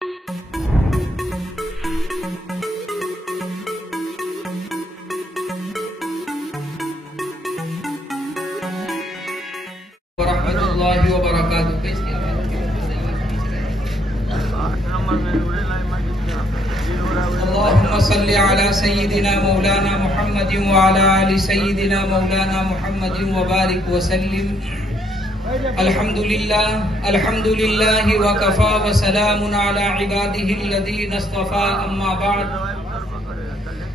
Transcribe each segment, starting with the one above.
ورحمۃ اللہ وبرکاتہ. اللهم صل على سيدنا مولانا محمد وعلى آل سيدنا مولانا محمد وبارك وسلم. الحمد لله وكفى وسلام على عباده الذين اصطفى. أما بعد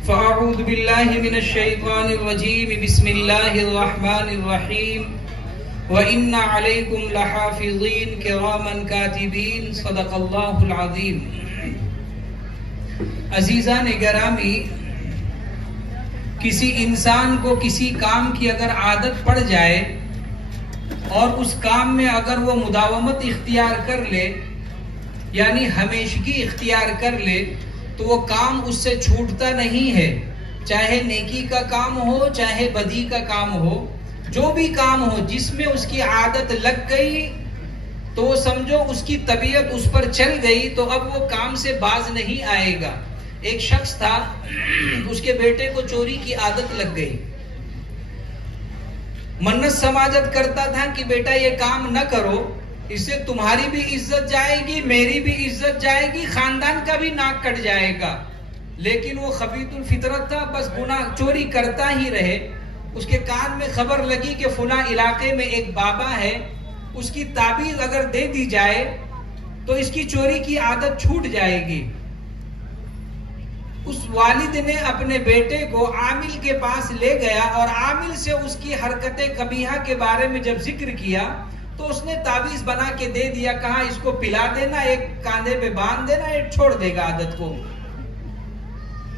فأعوذ بالله من الشيطان الرجيم. بسم الله الرحمن الرحيم. وَإِنَّ عَلَيْكُمْ لَحَافِظِينَ كِرَامًا كَاتِبِينَ. صدق اللہ العظیم. عزیزان گرامی، کسی انسان کو کسی کام کی اگر عادت پڑ جائے اور اس کام میں اگر وہ مداومت اختیار کر لے، یعنی ہمیشگی اختیار کر لے، تو وہ کام اس سے چھوٹتا نہیں ہے. چاہے نیکی کا کام ہو، چاہے بدی کا کام ہو، جو بھی کام ہو جس میں اس کی عادت لگ گئی تو وہ سمجھو اس کی طبیعت اس پر چل گئی تو اب وہ کام سے باز نہیں آئے گا. ایک شخص تھا، اس کے بیٹے کو چوری کی عادت لگ گئی. منت سماجت کرتا تھا کہ بیٹا یہ کام نہ کرو، اس سے تمہاری بھی عزت جائے گی، میری بھی عزت جائے گی، خاندان کا بھی ناک کٹ جائے گا. لیکن وہ خبیث الفطرت تھا، بس گناہ چوری کرتا ہی رہے. اس کے کان میں خبر لگی کہ فلاں علاقے میں ایک بابا ہے، اس کی تعبیذ اگر دے دی جائے تو اس کی چوری کی عادت چھوٹ جائے گی. اس والد نے اپنے بیٹے کو عامل کے پاس لے گیا اور عامل سے اس کی حرکت قبیحہ کے بارے میں جب ذکر کیا تو اس نے تعویذ بنا کے دے دیا. کہا اس کو پلا دینا، ایک کاندھے پہ باندھ دینا، ایک چھوڑ دے گا عادت کو.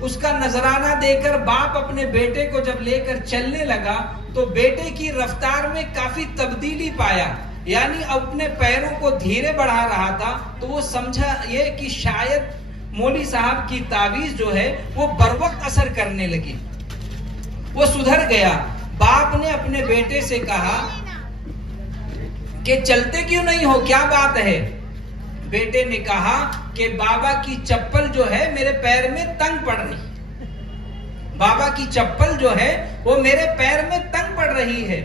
اس کا نذرانہ دے کر باپ اپنے بیٹے کو جب لے کر چلنے لگا تو بیٹے کی رفتار میں کافی تبدیلی پایا، یعنی اپنے پیروں کو دھیرے بڑھا رہا تھا. تو وہ سمجھا یہ کہ شاید مولوی صاحب کی تعویذ جو ہے وہ بر وقت اثر کرنے لگی. وہ سدھر گیا. باپ نے اپنے بیٹے سے کہا کہ چلتے کیوں نہیں ہو، کیا بات ہے؟ بیٹے نے کہا کہ بابا کی چپل جو ہے میرے پیر میں تنگ پڑ رہی، بابا کی چپل جو ہے وہ میرے پیر میں تنگ پڑ رہی ہے.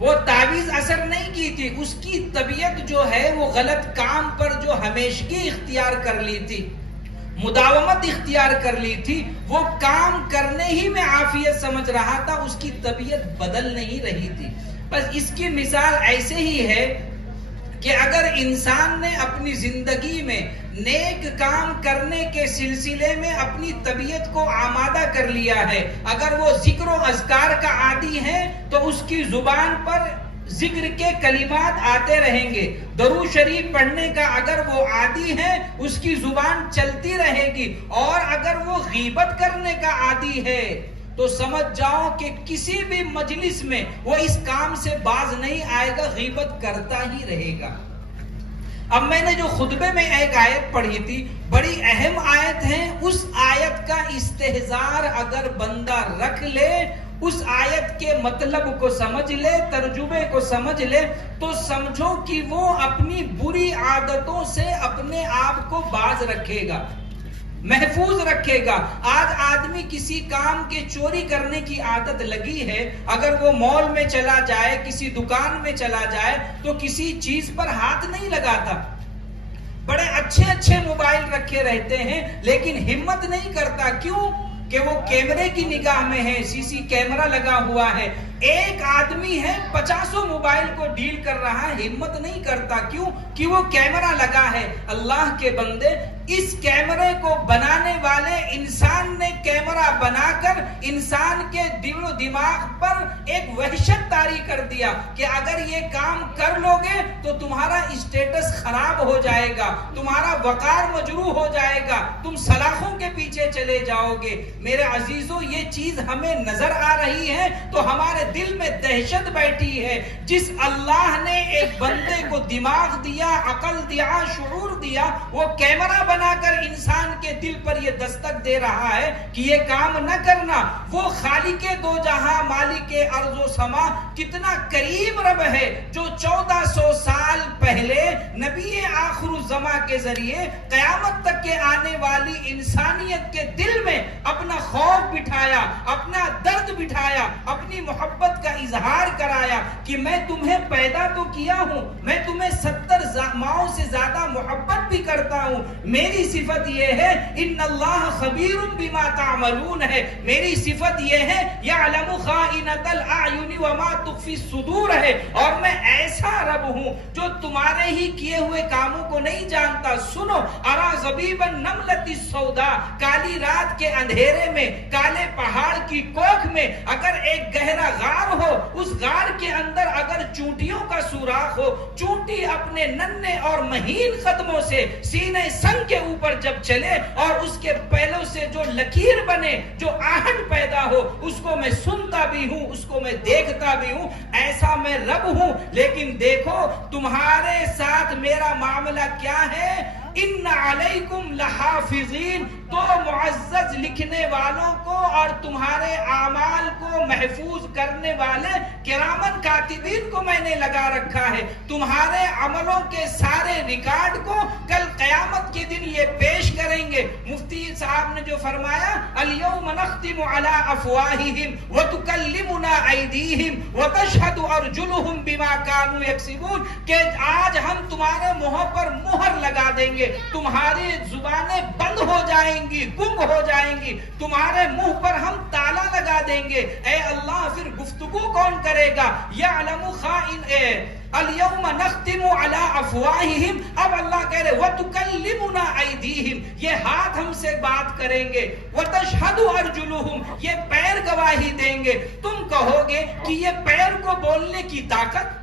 وہ تعویذ اثر نہیں کی تھی، اس کی طبیعت جو ہے وہ غلط کام پر جو ہمیشگی اختیار کر لی تھی، مداومت اختیار کر لی تھی، وہ کام کرنے ہی میں عافیت سمجھ رہا تھا، اس کی طبیعت بدل نہیں رہی تھی. بس اس کی مثال ایسے ہی ہے کہ اگر انسان نے اپنی زندگی میں نیک کام کرنے کے سلسلے میں اپنی طبیعت کو آمادہ کر لیا ہے، اگر وہ ذکر و اذکار کا عادی ہے تو اس کی زبان پر ذکر کے کلمات آتے رہیں گے. درود شریف پڑھنے کا اگر وہ عادی ہے اس کی زبان چلتی رہے گی. اور اگر وہ غیبت کرنے کا عادی ہے تو سمجھ جاؤ کہ کسی بھی مجلس میں وہ اس کام سے باز نہیں آئے گا، غیبت کرتا ہی رہے گا. اب میں نے جو خطبے میں ایک آیت پڑھی تھی، بڑی اہم آیت ہے. اس آیت کا استحضار اگر بندہ رکھ لے، اس آیت کے مطلب کو سمجھ لے، ترجمے کو سمجھ لے، تو سمجھو کہ وہ اپنی بری عادتوں سے اپنے آپ کو باز رکھے گا، محفوظ رکھے گا. آج آدمی کسی کام کے چوری کرنے کی عادت لگی ہے، اگر وہ مال میں چلا جائے، کسی دکان میں چلا جائے تو کسی چیز پر ہاتھ نہیں لگاتا. بڑے اچھے اچھے موبائل رکھے رہتے ہیں لیکن ہمت نہیں کرتا. کیوں؟ کہ وہ کیمرے کی نگاہ میں ہے، سی سی کیمرہ لگا ہوا ہے. ایک آدمی ہے 50 موبائل کو ڈیل کر رہا ہے، ہمت نہیں کرتا. کیوں؟ کہ وہ کیمرہ لگا ہے. اللہ کے بندے، اس کیمرے کو بنانے والے انسان نے کیمرہ بنا کر انسان کے دل و دماغ پر ایک وحشت طاری کر دیا کہ اگر یہ کام کر لو گے تو تمہارا اسٹیٹس خراب ہو جائے گا، تمہارا وقار مجروح ہو جائے گا، تم سلاخوں کے پیچھے چلے جاؤ گے. میرے عزیزو، یہ چیز ہمیں نظر آ رہی ہے تو ہمارے دل میں دہشت بیٹھی ہے، جس اللہ نے ایک بندے کو دماغ دیا، عقل دیا، شعور دیا، وہ کیمرہ بنا کر انسان کے دل پر یہ دستک دے رہا ہے کہ یہ کام نہ کرنا، وہ خالق دو جہاں مالک ارض و سما کتنا کریم رب ہے، جو 1400 سال پہلے نبی آخر الزمان کے ذریعے قیامت تک کے آنے والی انسانیت کے دل میں اپنا خوف بٹھایا، اپنا درد بٹھایا، اپنی محبت کا اظہار کرایا کہ میں تمہیں پیدا تو کیا ہوں، میں تمہیں 70 ماؤں سے زیادہ محبت بھی کرتا ہوں، میری صفت یہ ہے ان اللہ خبیر بما تعملون ہے، میری صفت یہ ہے یعلم خائنۃ الاعین وما تخفی الصدور ہے، اور میں ایسا رب ہوں جو تمہارے ہی کیے ہوئے کاموں کو نہیں جانتا۔ سنو، ارا غبیب النملۃ السوداء، کالی رات کے اندھیرے میں، کالے پہاڑ کی کوکھ میں اگر ایک گہرا غار ہو، اس غار کے اندر اگر چونٹیوں کا سوراخ ہو، چونٹی اپنے ننھے اور مہین قدموں سے سینے سنگ کے اوپر جب چلے اور اس کے پہلوں سے جو لکیر بنے، جو آہٹ پیدا ہو، اس کو میں سنتا بھی ہوں، اس کو میں دیکھتا بھی ہوں، ایسا میں رب ہوں۔ لیکن دیکھو تمہارے ساتھ میرا معاملہ کیا ہے، ان علیکم لحافظین، تو معزز لکھنے والوں کو اور تمہارے اعمال کو محفوظ کرنے والے کرامن کاتبین کو میں نے لگا رکھا ہے، تمہارے عملوں کے سارے ریکارڈ کو کل قیامت کے دن یہ پیش کریں گے۔ مفتی صاحب نے جو فرمایا الیوم نختم علی افواہہم وتکلمنا ایدیہم وتشہد ارجلہم بما کانوا یکسبون، کہ آج ہم تمہارے منہوں پر مہر لگا دیں گے، تمہاری زبانیں بند ہو جائیں گی، گنگ ہو جائیں گی، تمہارے منہ پر ہم تالا لگا دیں گے۔ اے اللہ پھر گفتگو کون کرے گا؟ یعلم خائن الیوم نختم علی افواہہم، اب اللہ کہہ رہے وتکلمنا ایدیہم، یہ ہاتھ ہم سے بات کریں گے، وتشہد ارجلہم، یہ پیر گواہی دیں گے۔ تم کہو گے کہ یہ پیر کو بولنے کی طاقت،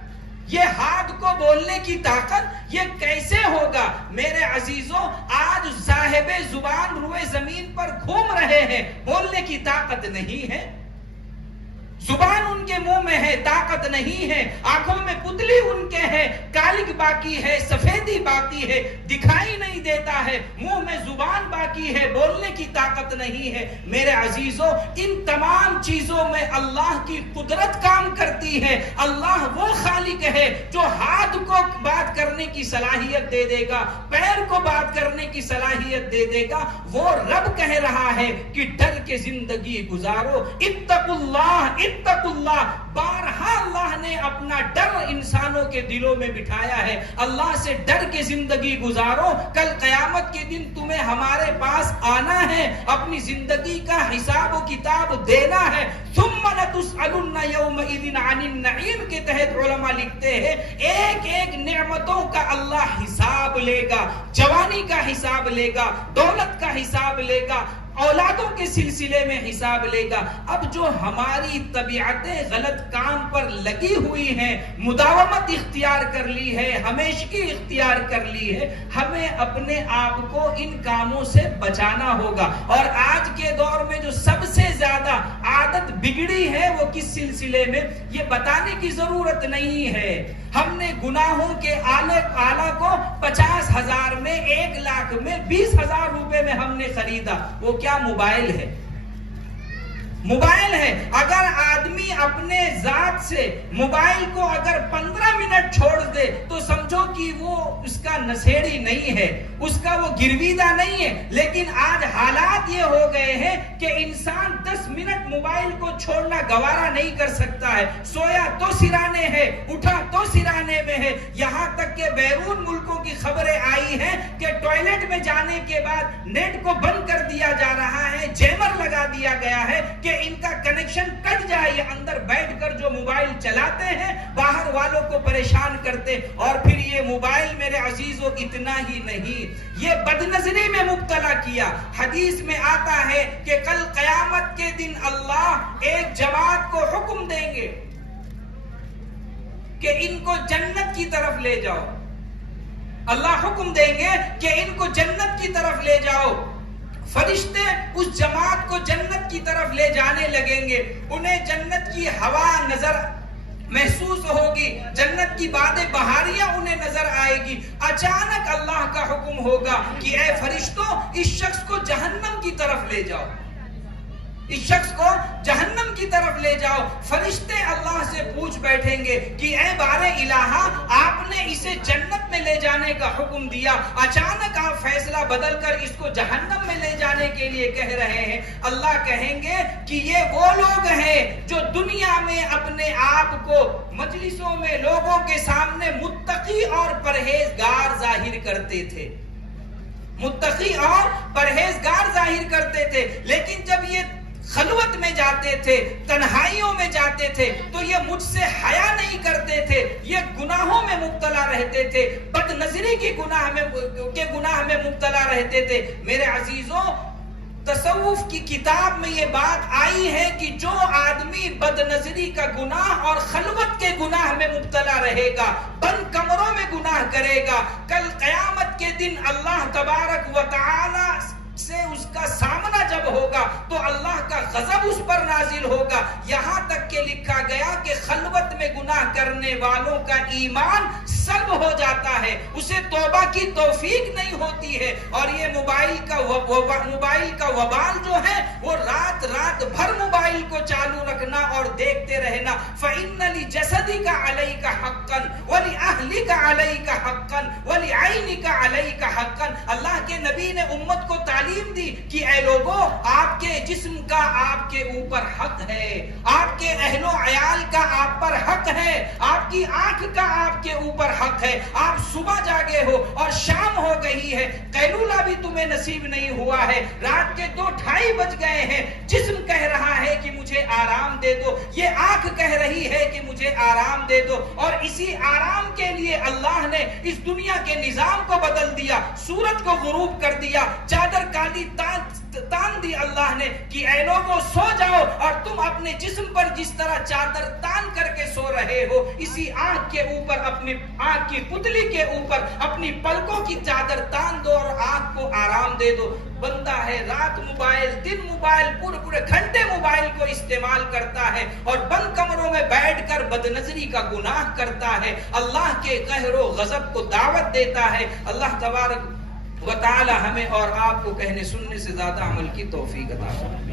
یہ ہاتھ کو بولنے کی طاقت، یہ کیسے ہوگا؟ میرے عزیزوں، آج صاحب زبان روئے زمین پر گھوم رہے ہیں، بولنے کی طاقت نہیں ہے، زبان ان کے منہ میں ہے، طاقت نہیں ہے، آنکھوں میں پتلی ان کے ہے، کالک باقی ہے، سفیدی باقی ہے، دکھائی نہیں دیتا ہے، منہ میں زبان باقی ہے، بولنے کی طاقت نہیں ہے۔ میرے عزیزوں، ان تمام چیزوں میں اللہ کی قدرت کام کرتی ہے۔ اللہ وہ خالق ہے جو ہاتھ کو بات کرنے کی صلاحیت دے دے گا، پیر کو بات کرنے کی صلاحیت دے دے گا۔ وہ رب کہہ رہا ہے کہ ڈر کے زندگی گزارو، اتقوا اللہ اتقوا اللہ، بارہا اللہ نے اپنا ڈر انسانوں کے دلوں میں بٹھایا ہے۔ اللہ سے ڈر کے زندگی گزارو، کل قیامت کے دن تمہیں ہمارے پاس آنا ہے، اپنی زندگی کا حساب و کتاب دینا ہے۔ ثم لتسألن یومئذ عن النعیم کے تحت علماء لکھتے ہیں ایک ایک نعمتوں کا اللہ حساب لے گا، جوانی کا حساب لے گا، دولت کا حساب لے گا، اولادوں کے سلسلے میں حساب لے گا۔ اب جو ہماری طبیعتیں غلط کام پر لگی ہوئی ہیں، مداومت اختیار کر لی ہے، ہمیشگی اختیار کر لی ہے، ہمیں اپنے آپ کو ان کاموں سے بچانا ہوگا۔ اور آج کے دور میں جو سب سے زیادہ عادت بگڑی ہے وہ کس سلسلے میں، یہ بتانے کی ضرورت نہیں ہے۔ ہم نے گناہوں کے آلہ کو 50,000 میں، 1 لاکھ میں، 20,000 روپے میں ہم نے خریدا۔ وہ کیا موبائل ہے؟ موبائل ہے۔ اگر آدمی اپنے ذات سے موبائل کو اگر 15 منٹ چھوڑ دے تو سمجھو کہ وہ اس کا نشیڑی نہیں ہے، اس کا وہ گرویدہ نہیں ہے۔ لیکن آج حالات یہ ہو گئے ہیں کہ انسان 10 منٹ موبائل کو چھوڑنا گوارا نہیں کر سکتا ہے۔ سویا تو سرانے ہے، اٹھا تو سرانے میں ہے۔ یہاں تک کہ بیرون ملکوں کی خبریں آئی ہیں کہ ٹوائلٹ میں جانے کے بعد نیٹ کو بند کر دیا جا رہا ہے، جیمر لگا دیا گیا ہے کہ ان کا کنیکشن کٹ جائے، یہ اندر بیٹھ کر جو موبائل چلاتے ہیں باہر والوں کو پریشان کرتے۔ اور پھر یہ موبائل میرے عزیزوں اتنا ہی نہیں، یہ بدنظری میں مبتلا کیا۔ حدیث میں آتا ہے کہ کل قیامت کے دن اللہ ایک جماعت کو حکم دیں گے کہ ان کو جنت کی طرف لے جاؤ۔ اللہ حکم دیں گے کہ ان کو جنت کی طرف لے جاؤ۔ فرشتے اس جماعت کو جنت کی طرف لے جانے لگیں گے، انہیں جنت کی ہوا نظر محسوس ہوگی، جنت کی بادیں بہاریاں انہیں نظر آئے گی۔ اچانک اللہ کا حکم ہوگا کہ اے فرشتوں اس شخص کو جہنم کی طرف لے جاؤ، اس شخص کو جہنم کی طرف لے جاؤ۔ فرشتے اللہ سے پوچھ بیٹھیں گے کہ اے بار الہ، آپ نے اسے جنت میں لے جانے کا حکم دیا، اچانک آپ فیصلہ بدل کر اس کو جہنم میں لے جانے کے لیے کہہ رہے ہیں۔ اللہ کہیں گے کہ یہ وہ لوگ ہیں جو دنیا میں اپنے آپ کو مجلسوں میں لوگوں کے سامنے متقی اور پرہیزگار ظاہر کرتے تھے، متقی اور پرہیزگار ظاہر کرتے تھے، لیکن جب یہ خلوت میں جاتے تھے، تنہائیوں میں جاتے تھے، تو یہ مجھ سے حیا نہیں کرتے تھے، یہ گناہوں میں مبتلا رہتے تھے، بد نظری کے گناہ میں مبتلا رہتے تھے۔ میرے عزیزوں، تصوف کی کتاب میں یہ بات آئی ہے کہ جو آدمی بد نظری کا گناہ اور خلوت کے گناہ میں مبتلا رہے گا، بند کمروں میں گناہ کرے گا، کل قیامت کے دن اللہ تبارک و تعالی سے اس کا سامنا جب ہوگا تو اللہ کا غضب اس پر نازل ہوگا۔ یہاں تک کہ لکھا گیا کہ خلوت میں گناہ کرنے والوں کا ایمان سلب ہو جاتا ہے، اسے توبہ کی توفیق نہیں ہوتی ہے، اور یہ موبائل کا وبال جو ہے وہ رات بھر موبائل کو چالو رکھنا اور دیکھتے رہنا۔ فَإِنَّ لِجَسَدِكَ عَلَيْكَ حَقًّا وَلِأَهْلِكَ عَلَيْكَ حَقًّا وَلِعَيْنِكَ عَلَيْكَ حَقًّا۔ اللہ کے نبی نے امت کو تعلیم دی کہ اے لوگو، آپ کے جسم کا آپ کے اوپر حق ہے، آپ کے اہل و عیال کا آپ پر حق ہے، آپ کی آنکھ کا آپ کے اوپر حق ہے۔ آپ صبح جاگے ہو اور شام ہو گئی ہے، قیلولہ بھی تمہیں نصیب نہیں ہوا ہے، رات کے 2-2:30 بج گئے ہیں، جسم کہہ رہا ہے کہ مجھے آرام دے دو، یہ آنکھ کہہ رہی ہے کہ مجھے آرام دے دو، اور اسی آرام کے لیے اللہ نے اس دنیا کے نظام کو بدل دیا، سورج کو غروب کر دیا، چادر کالی تان دی اللہ نے کہ اے لوگوں سو جاؤ، اور تم اپنے جسم پر جس طرح چادر تان کر کے سو رہے ہو، اسی آنکھ کے اوپر، اپنی آنکھ کی پتلی کے اوپر اپنی پلکوں کی چادر تان دو اور آنکھ کو آرام دے دو۔ بندہ ہے رات موبائل، دن موبائل، پورے گھنٹے موبائل کو استعمال کرتا ہے اور بند کمروں میں بیٹھ کر بد نظری کا گناہ کرتا ہے، اللہ کے قہر و غضب کو دعوت دیتا ہے۔ اللہ تبارک و تعالی ہمیں اور آپ کو کہنے سننے سے زیادہ عمل کی توفیق عطا فرمائے۔